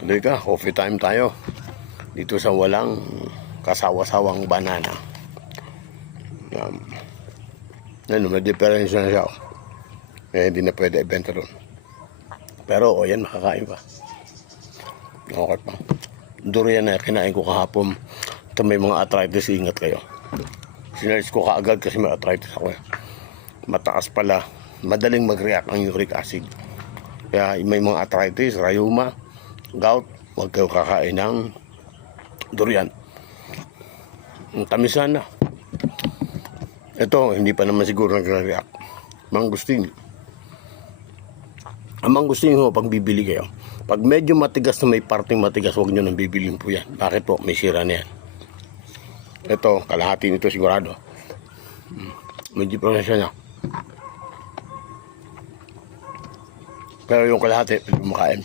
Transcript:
Halika, coffee time tayo. Dito sa walang kasawa-sawang banana. May diferensya na siya. Hindi na pwede ibenta doon. Pero yan, makakain pa. Okay pa. Durian na kinain ko kahapon. Ito may mga arthritis, ingat kayo. Sinalis ko kaagad kasi may arthritis ako. Mataas pala. Madaling mag-react ang uric acid. Kaya may mga arthritis, rheuma, gout, huwag kayo kakain ng durian. Ang tamisan na. Ito, hindi pa naman siguro nag-react. Mangustin. Ang mangustin mo, pag bibili kayo, pag medyo matigas na may parting matigas, huwag nyo nang bibilin po yan. Bakit po? May sira na yan. Ito, kalahati nito sigurado. Medyo prosesya na. Pero yung kalahati, pwede makain.